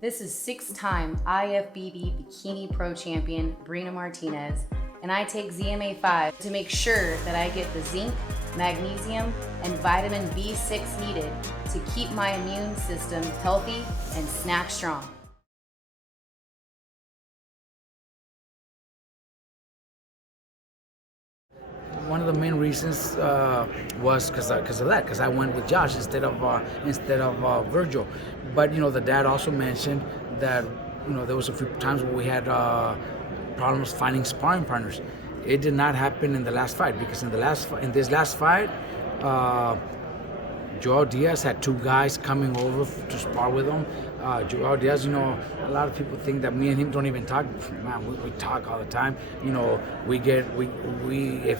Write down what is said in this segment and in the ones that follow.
This is 6-time IFBB Bikini Pro Champion Brina Martinez, and I take ZMA5 to make sure that I get the zinc, magnesium, and vitamin B6 needed to keep my immune system healthy and snack strong. One of the main reasons was because of that, because I went with Josh instead of Virgil. But the dad also mentioned that there was a few times where we had problems finding sparring partners. It did not happen in the last fight, because in this last fight, Joel Diaz had two guys coming over to spar with him. Joel Diaz, a lot of people think that me and him don't even talk. Man, we talk all the time.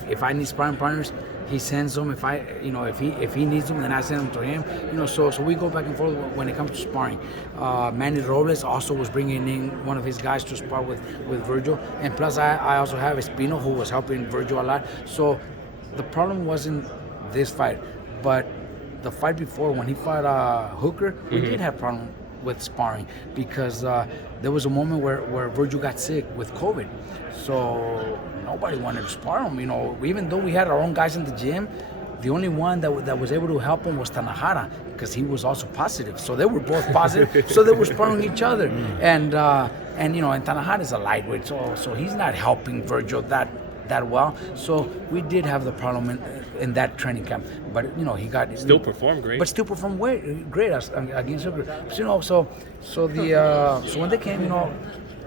If I need sparring partners, he sends them. If he needs them, then I send them to him. So we go back and forth when it comes to sparring. Manny Robles also was bringing in one of his guys to spar with Virgil, and plus I also have Espino, who was helping Virgil a lot. So the problem wasn't this fight, but the fight before, when he fought Hooker, we did have problem with sparring, because there was a moment where Virgil got sick with COVID, so nobody wanted to spar him. Even though we had our own guys in the gym, the only one that was able to help him was Tanahara, because he was also positive. So they were both positive, so they were sparring each other. And Tanahara is a lightweight, so he's not helping Virgil that well. So we did have the problem in that training camp, but he got still performed great. But still performed great against Hooker. So when they came,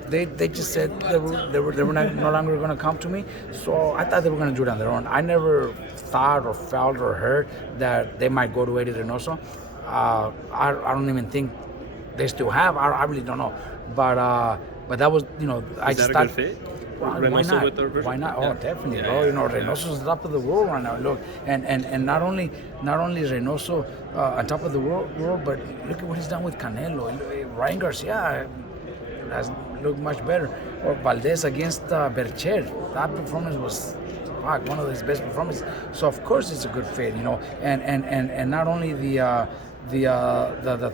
they just said they were no longer going to come to me. So I thought they were going to do it on their own. I never thought or felt or heard that they might go to Eddie Reynoso. I don't even think they still have. I really don't know. But that was I just thought. Is that a good fit? Why not? Why not? Oh, definitely, bro. Reynoso's on top of the world right now. Look, and not only is Reynoso on top of the world, but look at what he's done with Canelo. Ryan Garcia has looked much better. Or Valdez against Virgil. That performance was one of his best performances. So of course it's a good fit, and not only the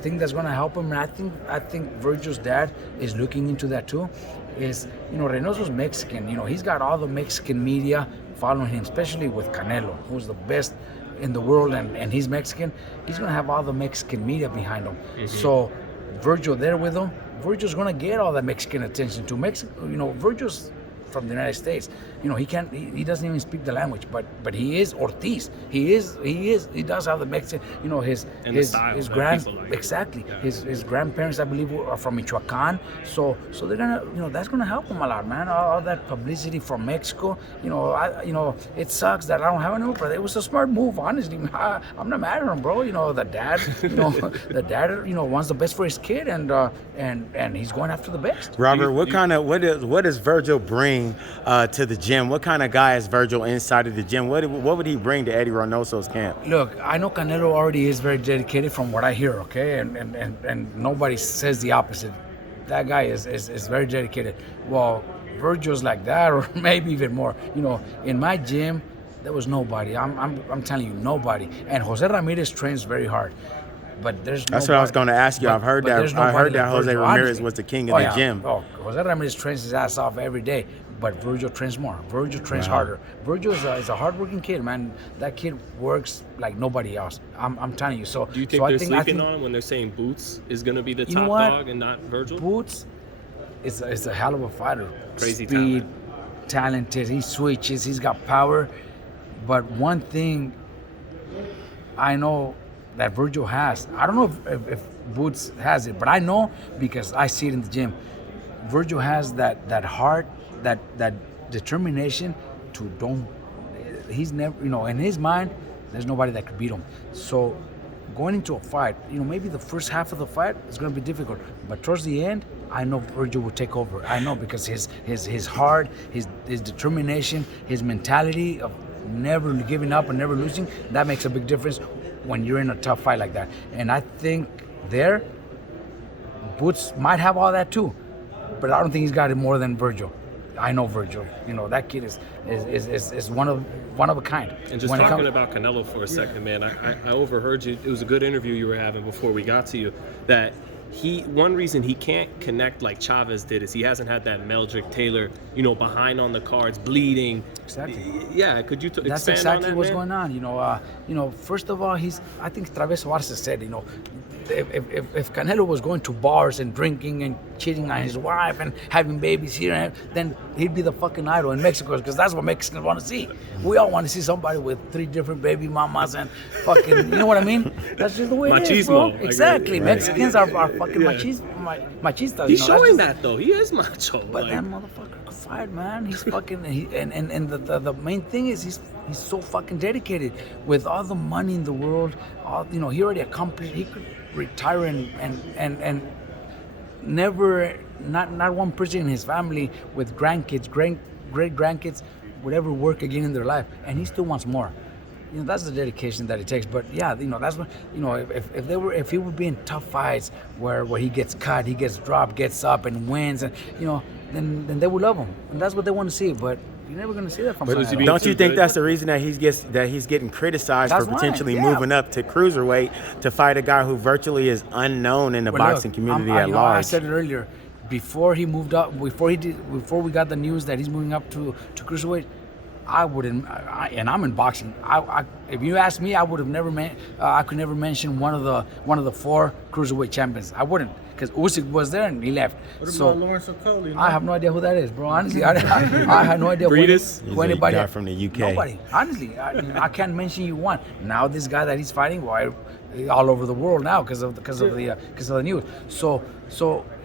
thing that's going to help him, and I think Virgil's dad is looking into that too, is Reynoso's Mexican. He's got all the Mexican media following him, especially with Canelo, who's the best in the world, and he's Mexican. He's going to have all the Mexican media behind him. Mm-hmm. So Virgil there with him, Virgil's going to get all the Mexican attention to Mexico. Virgil's from the United States. He doesn't even speak the language, but he is Ortiz. He does have the Mexican, his exactly. Yeah. His grandparents, I believe, are from Michoacan. So they're gonna, that's gonna help him a lot, man. All that publicity from Mexico. It sucks that I don't have an Uber. It was a smart move, honestly. I'm not mad at him, bro. The dad, the dad, wants the best for his kid, and he's going after the best. Robert, what does Virgil bring to the gym? What kind of guy is Virgil inside of the gym? What would he bring to Eddie Reynoso's camp? Look, I know Canelo already is very dedicated from what I hear, okay? And nobody says the opposite. That guy is very dedicated. Well, Virgil's like that, or maybe even more. In my gym, there was nobody. I'm telling you, nobody. And Jose Ramirez trains very hard. But that's what I was going to ask you. I've heard that Jose Ramirez was the king of the gym. Oh, Jose Ramirez trains his ass off every day, but Virgil trains more. Virgil trains harder. Virgil is a hardworking kid, man. That kid works like nobody else. I'm telling you. So do you think they're sleeping on him when they're saying Boots is going to be the top dog and not Virgil? Boots is a hell of a fighter. Crazy speed, talented. He switches. He's got power. But one thing I know that Virgil has, I don't know if Boots has it, but I know because I see it in the gym. Virgil has that heart, that determination he's never, in his mind, there's nobody that could beat him. So going into a fight, maybe the first half of the fight is going to be difficult, but towards the end, I know Virgil will take over. I know, because his heart, his determination, his mentality of never giving up and never losing, that makes a big difference when you're in a tough fight like that. And I think Boots might have all that too, but I don't think he's got it more than Virgil. I know Virgil. That kid is one of a kind. And just talking about Canelo for a second, man, I overheard you. It was a good interview you were having before we got to you, that one reason he can't connect like Chavez did is he hasn't had that Meldrick Taylor, behind on the cards, bleeding. Exactly. Yeah, could you That's expand exactly on that, what's man? going on. First of all, I think Travis Suarez said, if Canelo was going to bars and drinking and cheating on his wife and having babies here, then he'd be the fucking idol in Mexico, because that's what Mexicans want to see. We all want to see somebody with 3 different baby mamas and fucking, you know what I mean? That's just the way it is, bro. Machismo. Exactly. Right. Mexicans are fucking machistas. He's showing that's that though. He is macho. But that motherfucker could fight, man. He's fucking. And the main thing is he's so fucking dedicated. With all the money in the world, he already accomplished. He could retire and never, not one person in his family with grandkids, great grandkids, would ever work again in their life, and he still wants more. That's the dedication that it takes. But yeah, that's what, if he would be in tough fights where he gets cut, he gets dropped, gets up and wins, and then they would love him, and that's what they want to see. But you're never going to see that from Canelo. Don't you think that's the reason that he's getting criticized for potentially moving up to cruiserweight to fight a guy who virtually is unknown in the boxing community at large? I said it earlier. Before he moved up, before we got the news that he's moving up to cruiserweight, I wouldn't. And I'm in boxing. If you ask me, I would have never. I could never mention one of the 4 cruiserweight champions. I wouldn't, because Usyk was there and he left. What about Lawrence Okolie? I have no idea who that is, bro. Honestly, I had no idea who anybody. He's a guy from the UK. Nobody. Honestly, I can't mention you one. Now this guy that he's fighting, well, all over the world now because of the news. So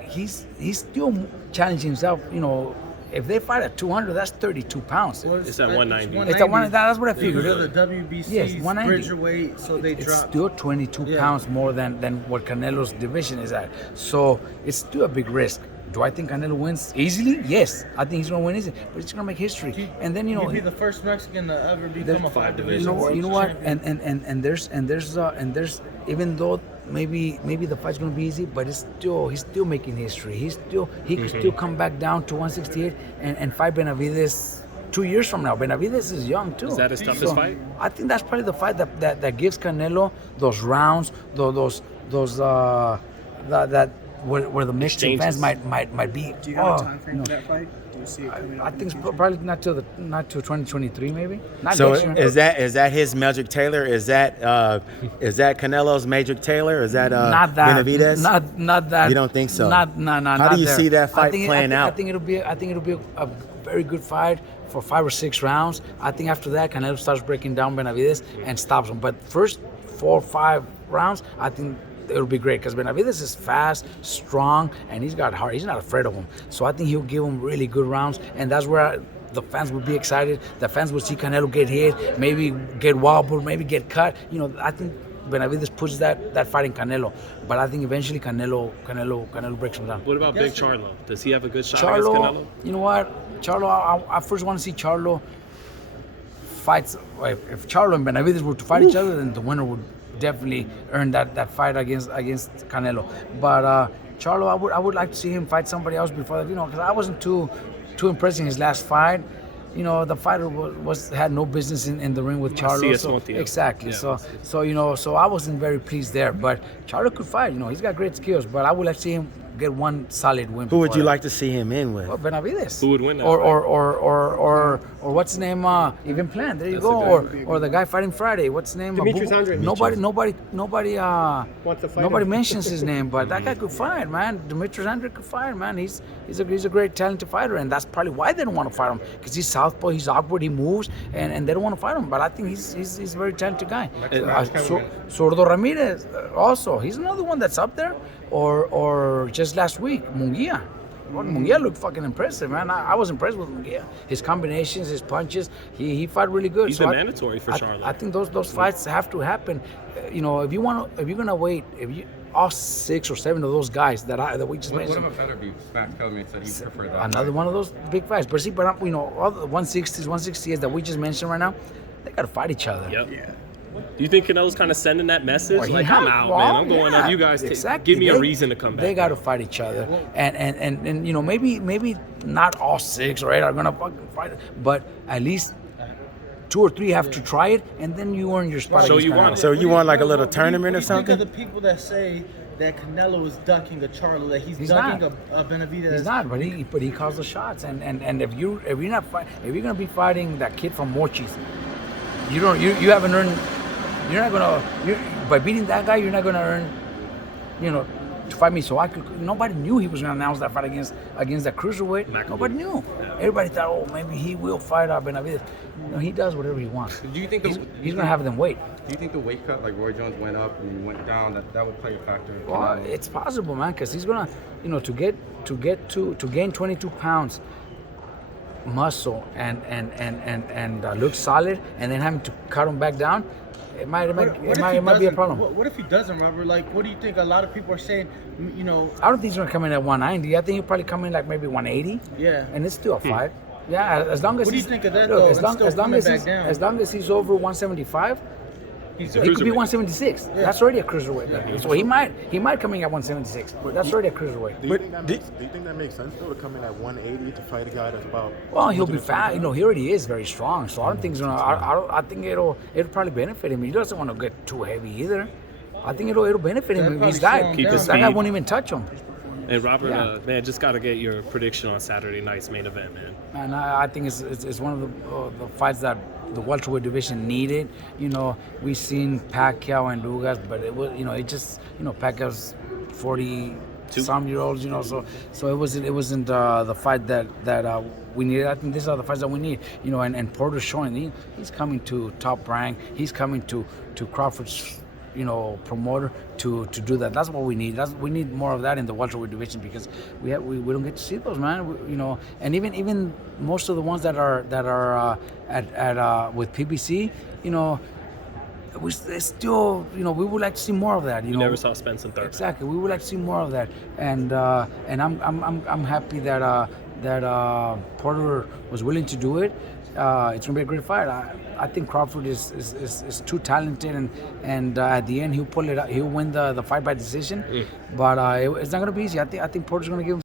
he's still challenging himself. If they fight at 200, that's 32 pounds. It's at 190. It's at 190. That's what I figured. The WBC's Yes, 190. Bridgerweight, so they It's dropped. still 22 pounds more than what Canelo's division is at. So it's still a big risk. Do I think Canelo wins easily? Yes, I think he's going to win easily, but he's going to make history. And then He'd be the first Mexican to ever become a 5 division. You know what? And there's even though maybe the fight's going to be easy, but he's still making history. He could still come back down to 168 and fight Benavidez 2 years from now. Benavidez is young too. Is that his toughest fight? I think that's probably the fight that gives Canelo those rounds, where the Mexican fans might be. Do you have a time frame for that fight? Do you see it coming up? I think it's probably not till 2023 maybe. Not So next year. is that his Meldrick Taylor? Is that Canelo's Meldrick Taylor? Is that not that Benavidez? Not that. You don't think so? No. How do you see that fight playing out? I think it'll be a very good fight for 5 or 6 rounds. I think after that Canelo starts breaking down Benavidez and stops him. But first 4 or 5 rounds, I think it'll be great, because Benavidez is fast, strong, and he's got heart. He's not afraid of him. So I think he'll give him really good rounds, and that's where the fans will be excited. The fans will see Canelo get hit, maybe get wobbled, maybe get cut. I think Benavidez pushes that fight in Canelo, but I think eventually Canelo breaks him down. What about Big Charlo? Does he have a good shot Charlo, against Canelo? you know what? Charlo, I first want to see Charlo fights. If Charlo and Benavidez were to fight each other, then the winner would definitely earn that fight against Canelo. But Charlo, I would like to see him fight somebody else before that, because I wasn't too impressed in his last fight. The fighter had no business in the ring with Charlo. So, exactly. Yeah, So I wasn't very pleased there. But Charlo could fight. He's got great skills. But I would like to see him get one solid win. Who would you like to see him in with? Well, Benavidez. Who would win that Or what's his name? Even Plant. There you go. Or the guy fighting Friday. What's his name? Demetrius Andrade. Nobody mentions his name, but that guy could fight, man. Demetrius Andrade could fight, man. He's a great talented fighter, and that's probably why they don't want to fight him, because he's southpaw, he's awkward, he moves, and they don't want to fight him. But I think he's a very talented guy. Sordo Ramirez also. He's another one that's up there. Or just last week, Munguia. Munguia looked fucking impressive, man. I was impressed with Munguia. His combinations, his punches, he fought really good. He's mandatory for Charlotte. I think those fights have to happen. If you're gonna wait, all 6 or 7 of those guys that we just mentioned. What about better be Matt Kelly said he preferred that. Another one of those big fights. But all the 160s, 168s that we just mentioned right now, they gotta fight each other. Yep. Yeah. Do you think Canelo's kind of sending that message? I'm out, man. I'm going up. You guys give me a reason to come back. They got to fight each other. And maybe not all 6 or 8 are going to fucking fight, but at least 2 or 3 have to try it, and then you earn your spot. So you want like a little tournament or something? Think of the people that say that Canelo is ducking a Charlo, that he's not. ducking a Benavidez. He's not, but he calls the shots. And if you're gonna be fighting that kid from Mochis, you haven't earned. You're not gonna by beating that guy. You're not gonna earn. To fight me. So nobody knew he was gonna announce that fight against that cruiserweight. Nobody knew. Yeah. Everybody thought, oh, maybe he will fight Benavidez. He does whatever he wants. Do you think he's gonna have them wait? Do you think the weight cut, like Roy Jones went up and he went down, that would play a factor? Well, it's possible, man, because he's gonna, to gain 22 pounds muscle and look solid, and then having to cut him back down. It might be a problem. What if he doesn't, Robert? Like, what do you think? A lot of people are saying, I don't think he's gonna come in at 190. I think he'll probably come in like maybe 180. Yeah. And it's still a fight. Yeah, as long as. What do you think of that, though? As long as he's over 175. He could be 176. Yeah. That's already a cruiserweight. Yeah. So he might come in at 176. That's already a cruiserweight. Do you think that makes sense though, to come in at 180 to fight a guy that's about? Well, he'll be fat. He already is very strong. So I don't think he's gonna. I think it'll probably benefit him. He doesn't want to get too heavy either. I think it'll benefit him if he's that. That guy won't even touch him. And Robert, man, just got to get your prediction on Saturday night's main event, man. And I think it's one of the fights that the welterweight division needed. We've seen Pacquiao and Lugas, but it was, Pacquiao's 40-some-year-olds, so it wasn't the fight that we needed. I think these are the fights that we need, and Porter's showing he's coming to Top Rank. He's coming to Crawford's promoter to do that. That's what we need. We need more of that in the welterweight division, because we don't get to see those, man. And even most of the ones that are at with PBC, it's still, we would like to see more of that. You never saw Spence in third. Exactly. We would like to see more of that. And I'm happy that Porter was willing to do it. It's gonna be a great fight. I think Crawford is too talented, and at the end he'll pull it out. He'll win the fight by decision, but it's not gonna be easy. I think Porter's gonna give him